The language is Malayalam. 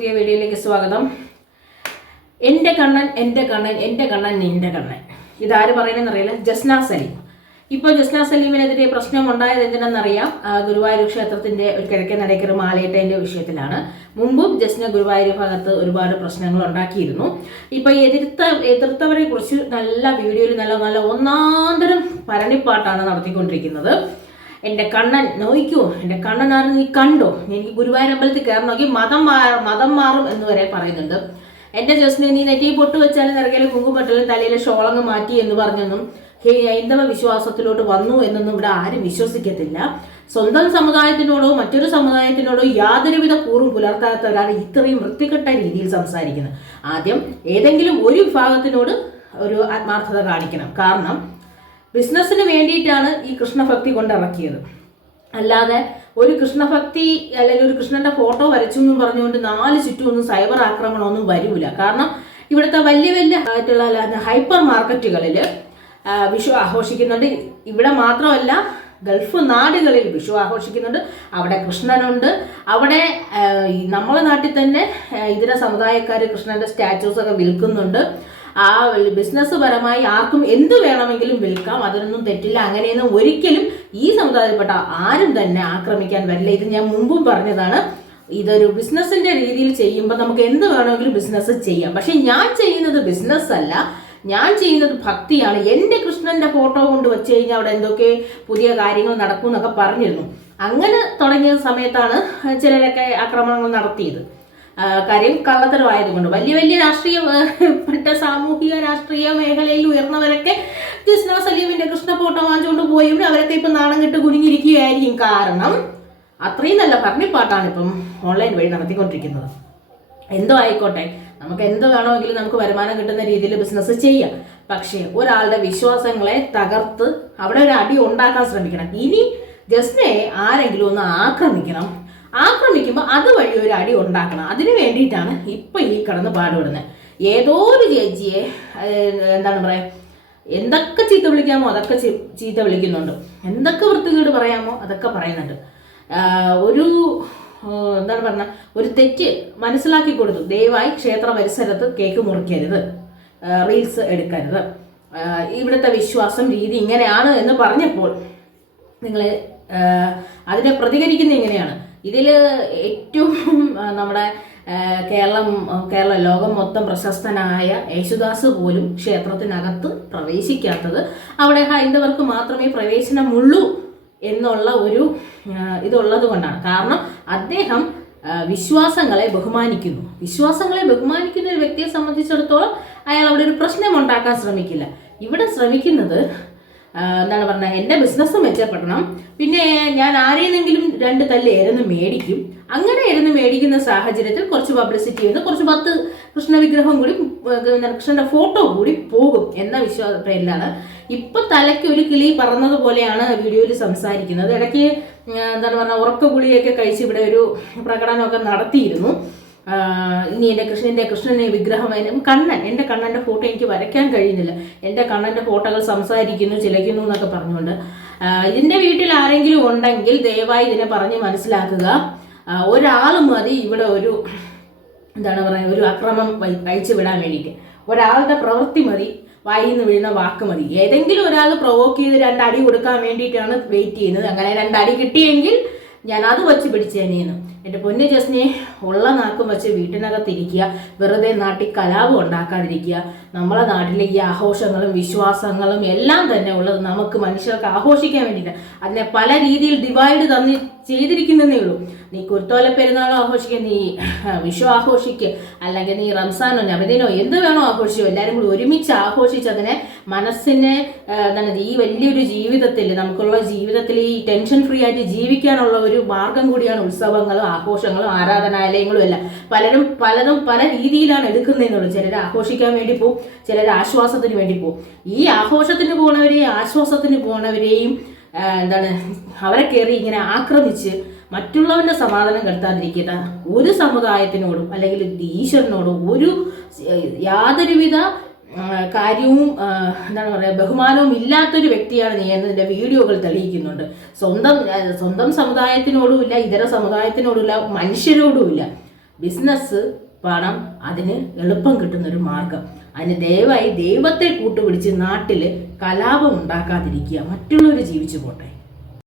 പുതിയ വീഡിയോയിലേക്ക് സ്വാഗതം. എൻ്റെ കണ്ണൻ എൻ്റെ കണ്ണൻ എൻ്റെ കണ്ണൻ നിൻ്റെ കണ്ണൻ, ഇതാര് പറയുന്നതെന്നറിയില്ല. ജസ്ന സലീം. ഇപ്പോൾ ജസ്ന സലീമിനെതിരെ പ്രശ്നം ഉണ്ടായത് എന്തിനെന്നറിയാം. ഗുരുവായൂർ ക്ഷേത്രത്തിന്റെ ഒരു കിഴക്കേ നടയ്ക്കൊരു മാലയിട്ടതിന്റെ വിഷയത്തിലാണ്. മുമ്പും ജസ്ന ഗുരുവായൂർ ഭാഗത്ത് ഒരുപാട് പ്രശ്നങ്ങൾ ഉണ്ടാക്കിയിരുന്നു. ഇപ്പൊ എതിർത്തവരെ കുറിച്ച് നല്ല വീഡിയോയിൽ നല്ല ഒന്നാന്തരം പരണിപ്പാട്ടാണ് നടത്തിക്കൊണ്ടിരിക്കുന്നത്. എൻ്റെ കണ്ണൻ നോയിക്കോ, എൻ്റെ കണ്ണനായിരുന്നു നീ കണ്ടോ, എനിക്ക് ഗുരുവായൂർ അമ്പലത്തിൽ കയറണമെങ്കിൽ മതം മാറും എന്ന് വരെ പറയുന്നുണ്ട്. എൻ്റെ ജസ്റ്റിന് നീ നെറ്റി പൊട്ട് വെച്ചാലും നിറകയിലെ കുങ്കുമട്ടലും തലയിലെ ഷോളങ്ങ് മാറ്റി എന്ന് പറഞ്ഞൊന്നും ഹൈന്ദവ വിശ്വാസത്തിലോട്ട് വന്നു എന്നൊന്നും ഇവിടെ ആരും വിശ്വസിക്കത്തില്ല. സ്വന്തം സമുദായത്തിനോടോ മറ്റൊരു സമുദായത്തിനോടോ യാതൊരുവിധ കൂറും പുലർത്താത്തവരാണ് ഇത്രയും വൃത്തികെട്ട രീതിയിൽ സംസാരിക്കുന്നത്. ആദ്യം ഏതെങ്കിലും ഒരു വിഭാഗത്തിനോട് ഒരു ആത്മാർത്ഥത കാണിക്കണം. കാരണം ബിസിനസ്സിന് വേണ്ടിയിട്ടാണ് ഈ കൃഷ്ണഭക്തി കൊണ്ടിറക്കിയത്. അല്ലാതെ ഒരു കൃഷ്ണഭക്തി അല്ലെങ്കിൽ ഒരു കൃഷ്ണന്റെ ഫോട്ടോ വരച്ചു എന്നും പറഞ്ഞുകൊണ്ട് 4 ചുറ്റുമൊന്നും സൈബർ ആക്രമണമൊന്നും വരൂല. കാരണം ഇവിടുത്തെ വലിയ ആയിട്ടുള്ള ഹൈപ്പർ മാർക്കറ്റുകളിൽ വിഷു ആഘോഷിക്കുന്നുണ്ട്. ഇവിടെ മാത്രമല്ല, ഗൾഫ് നാടുകളിൽ വിഷു ആഘോഷിക്കുന്നുണ്ട്. അവിടെ കൃഷ്ണനുണ്ട്. അവിടെ നമ്മളെ നാട്ടിൽ തന്നെ ഇതര സമുദായക്കാർ കൃഷ്ണന്റെ സ്റ്റാച്യൂസ് ഒക്കെ വിൽക്കുന്നുണ്ട്. ആ ബിസിനസ് പരമായി ആർക്കും എന്ത് വേണമെങ്കിലും വിൽക്കാം, അതിനൊന്നും തെറ്റില്ല. അങ്ങനെയൊന്നും ഒരിക്കലും ഈ സമുദായത്തിൽപ്പെട്ട ആരും തന്നെ ആക്രമിക്കാൻ വരില്ല. ഇത് ഞാൻ മുമ്പും പറഞ്ഞതാണ്. ഇതൊരു ബിസിനസിന്റെ രീതിയിൽ ചെയ്യുമ്പോൾ നമുക്ക് എന്ത് വേണമെങ്കിലും ബിസിനസ് ചെയ്യാം. പക്ഷെ ഞാൻ ചെയ്യുന്നത് ബിസിനസ് അല്ല, ഞാൻ ചെയ്യുന്നത് ഭക്തിയാണ്. എൻ്റെ കൃഷ്ണന്റെ ഫോട്ടോ കൊണ്ട് വെച്ച് കഴിഞ്ഞാൽ അവിടെ എന്തൊക്കെ പുതിയ കാര്യങ്ങൾ നടക്കും എന്നൊക്കെ പറഞ്ഞിരുന്നു. അങ്ങനെ തുടങ്ങിയ സമയത്താണ് ചിലരൊക്കെ ആക്രമണങ്ങൾ നടത്തിയത്. കാര്യം കള്ളത്തരമായതുകൊണ്ട് വലിയ രാഷ്ട്രീയപ്പെട്ട സാമൂഹിക രാഷ്ട്രീയ മേഖലയിൽ ഉയർന്നവരൊക്കെ ജസ്ന സലീമിന്റെ കൃഷ്ണ ഫോട്ടോ വാങ്ങിച്ചുകൊണ്ട് പോയി അവരൊക്കെ ഇപ്പം നാണം കെട്ട് കുടുങ്ങിയിരിക്കുകയായിരിക്കും. കാരണം അത്രയും നല്ല ഭരണിപ്പാട്ടാണ് ഇപ്പം ഓൺലൈൻ വഴി നടത്തിക്കൊണ്ടിരിക്കുന്നത്. എന്തോ ആയിക്കോട്ടെ, നമുക്ക് എന്ത് വേണമെങ്കിലും നമുക്ക് വരുമാനം കിട്ടുന്ന രീതിയിൽ ബിസിനസ് ചെയ്യാം. പക്ഷേ ഒരാളുടെ വിശ്വാസങ്ങളെ തകർത്ത് അവിടെ ഒരു അടി ഉണ്ടാക്കാൻ ശ്രമിക്കണം. ഇനി ജസ്നയെ ആരെങ്കിലും ഒന്ന് ആക്രമിക്കുമ്പോൾ അതുവഴി ഒരു അടി ഉണ്ടാക്കണം. അതിനു വേണ്ടിയിട്ടാണ് ഇപ്പൊ ഈ കടന്ന് പാടുപെടുന്നത്. ഏതോ ഒരു ചേച്ചിയെ എന്താണ് പറയാ, എന്തൊക്കെ ചീത്ത വിളിക്കാമോ അതൊക്കെ ചീത്ത വിളിക്കുന്നുണ്ട്, എന്തൊക്കെ വൃത്തികേട് പറയാമോ അതൊക്കെ പറയുന്നുണ്ട്. എന്താണ് പറഞ്ഞ ഒരു തെറ്റ് മനസ്സിലാക്കി കൊടുത്തു. ദയവായി ക്ഷേത്ര പരിസരത്ത് കേക്ക് മുറിക്കരുത്, റീൽസ് എടുക്കരുത്, ഇവിടുത്തെ വിശ്വാസം രീതി ഇങ്ങനെയാണ് എന്ന് പറഞ്ഞപ്പോൾ നിങ്ങൾ അതിനെ പ്രതികരിക്കുന്നത് എങ്ങനെയാണ്? ഇതിൽ ഏറ്റവും നമ്മുടെ കേരള ലോകം മൊത്തം പ്രശസ്തനായ യേശുദാസ് പോലും ക്ഷേത്രത്തിനകത്ത് പ്രവേശിക്കാത്തത് അവിടെ ഹൈന്ദവർക്ക് മാത്രമേ പ്രവേശനമുള്ളൂ എന്നുള്ള ഒരു ഇതുള്ളത് കൊണ്ടാണ്. കാരണം അദ്ദേഹം വിശ്വാസങ്ങളെ ബഹുമാനിക്കുന്നു. വിശ്വാസങ്ങളെ ബഹുമാനിക്കുന്ന ഒരു വ്യക്തിയെ സംബന്ധിച്ചിടത്തോളം അയാൾ അവിടെ ഒരു പ്രശ്നം ഉണ്ടാക്കാൻ ശ്രമിക്കില്ല. ഇവിടെ ശ്രമിക്കുന്നത് എന്താണ് പറഞ്ഞാൽ, എൻ്റെ ബിസിനസ് മെച്ചപ്പെടണം, പിന്നെ ഞാൻ ആരെയെങ്കിലും 2 തല്ല് എരന്ന് മേടിക്കും. അങ്ങനെ എരന്ന് മേടിക്കുന്ന സാഹചര്യത്തിൽ കുറച്ച് പബ്ലിസിറ്റി ചെയ്ത് കുറച്ച് 10 കൃഷ്ണ വിഗ്രഹം കൂടി കൃഷ്ണന്റെ ഫോട്ടോ കൂടി പോകും എന്ന വിശ്വാസത്തിലാണ് ഇപ്പൊ തലയ്ക്ക് ഒരു കിളി പറന്നതുപോലെയാണ് വീഡിയോയിൽ സംസാരിക്കുന്നത്. ഇടയ്ക്ക് എന്താണ് പറഞ്ഞാൽ ഉറക്ക ഗുളിയൊക്കെ കഴിച്ച് ഇവിടെ ഒരു പ്രകടനമൊക്കെ നടത്തിയിരുന്നു. ഇനി എൻ്റെ കൃഷ്ണനെ വിഗ്രഹം എൻ്റെ കണ്ണൻ്റെ ഫോട്ടോ എനിക്ക് വരയ്ക്കാൻ കഴിയുന്നില്ല, എൻ്റെ കണ്ണൻ്റെ ഫോട്ടോകൾ സംസാരിക്കുന്നു ചിലയ്ക്കുന്നു എന്നൊക്കെ പറഞ്ഞുകൊണ്ട് ഇതിൻ്റെ വീട്ടിൽ ആരെങ്കിലും ഉണ്ടെങ്കിൽ ദയവായി ഇതിനെ പറഞ്ഞ് മനസ്സിലാക്കുക. ഒരാൾ മതി ഇവിടെ ഒരു എന്താണ് പറയുക, ഒരു അക്രമം അയച്ചു വിടാൻ വേണ്ടിയിട്ട്. ഒരാളുടെ പ്രവൃത്തി മതി, വായിൽ നിന്ന് വീഴുന്ന വാക്ക് മതി. ഏതെങ്കിലും ഒരാൾ പ്രൊവോക്ക് ചെയ്ത് 2 അടി കൊടുക്കാൻ വേണ്ടിയിട്ടാണ് വെയിറ്റ് ചെയ്യുന്നത്. അങ്ങനെ 2 അടി കിട്ടിയെങ്കിൽ ഞാൻ അത് വെച്ച് പിടിച്ചേനേന്ന്. എൻ്റെ പൊന്നു ജസ്നെ, ഉള്ള നാക്കും വെച്ച് വീട്ടിനകത്തിരിക്കുക, വെറുതെ നാട്ടിൽ കലാപം ഉണ്ടാക്കാതിരിക്കുക. നമ്മളെ നാട്ടിലെ ഈ ആഘോഷങ്ങളും വിശ്വാസങ്ങളും എല്ലാം തന്നെ ഉള്ളത് നമുക്ക് മനുഷ്യർക്ക് ആഘോഷിക്കാൻ വേണ്ടിയിട്ട്. അതിനെ പല രീതിയിൽ ഡിവൈഡ് ചെയ്തിരിക്കുന്നതേ ഉള്ളൂ. നീ കുരുത്തോല പെരുന്നാളോ ആഘോഷിക്കുക, നീ വിഷു ആഘോഷിക്കുക, അല്ലെങ്കിൽ നീ റംസാനോ നബിദിനോ എന്ത് വേണോ ആഘോഷിച്ചോ, എല്ലാവരും കൂടി ഒരുമിച്ച് ആഘോഷിച്ചതിനെ മനസ്സിനെ എന്താണ് ഈ വലിയൊരു ജീവിതത്തിൽ നമുക്കുള്ള ജീവിതത്തിൽ ഈ ടെൻഷൻ ഫ്രീ ആയിട്ട് ജീവിക്കാനുള്ള ഒരു മാർഗം കൂടിയാണ് ഉത്സവങ്ങളും ആഘോഷങ്ങളും ആരാധനാലയങ്ങളും എല്ലാം. പലതും പല രീതിയിലാണ് എടുക്കുന്നതെന്നുള്ളൂ. ചിലർ ആഘോഷിക്കാൻ വേണ്ടി പോകും, ചിലർ ആശ്വാസത്തിന് വേണ്ടി പോകും. ഈ ആഘോഷത്തിന് പോകുന്നവരെയും ആശ്വാസത്തിന് പോകുന്നവരെയും എന്താണ് അവരെ കയറി ഇങ്ങനെ ആക്രമിച്ച് മറ്റുള്ളവരുടെ സമാധാനം കെടുത്താതിരിക്കുക. ഒരു സമുദായത്തിനോടും അല്ലെങ്കിൽ ഈശ്വരനോടും യാതൊരുവിധ കാര്യവും എന്താണ് പറയുക ബഹുമാനവും ഇല്ലാത്തൊരു വ്യക്തിയാണ് നീ എന്നതിൻ്റെ വീഡിയോകൾ തെളിയിക്കുന്നുണ്ട്. സ്വന്തം സമുദായത്തിനോടുമില്ല, ഇതര സമുദായത്തിനോടുമില്ല, മനുഷ്യരോടുമില്ല. ബിസിനസ്, പണം, അതിന് എളുപ്പം കിട്ടുന്നൊരു മാർഗം. അതിന് ദയവായി ദൈവത്തെ കൂട്ടുപിടിച്ച് നാട്ടിൽ കലാപം ഉണ്ടാക്കാതിരിക്കുക. മറ്റുള്ളവർ ജീവിച്ചു പോട്ടെ.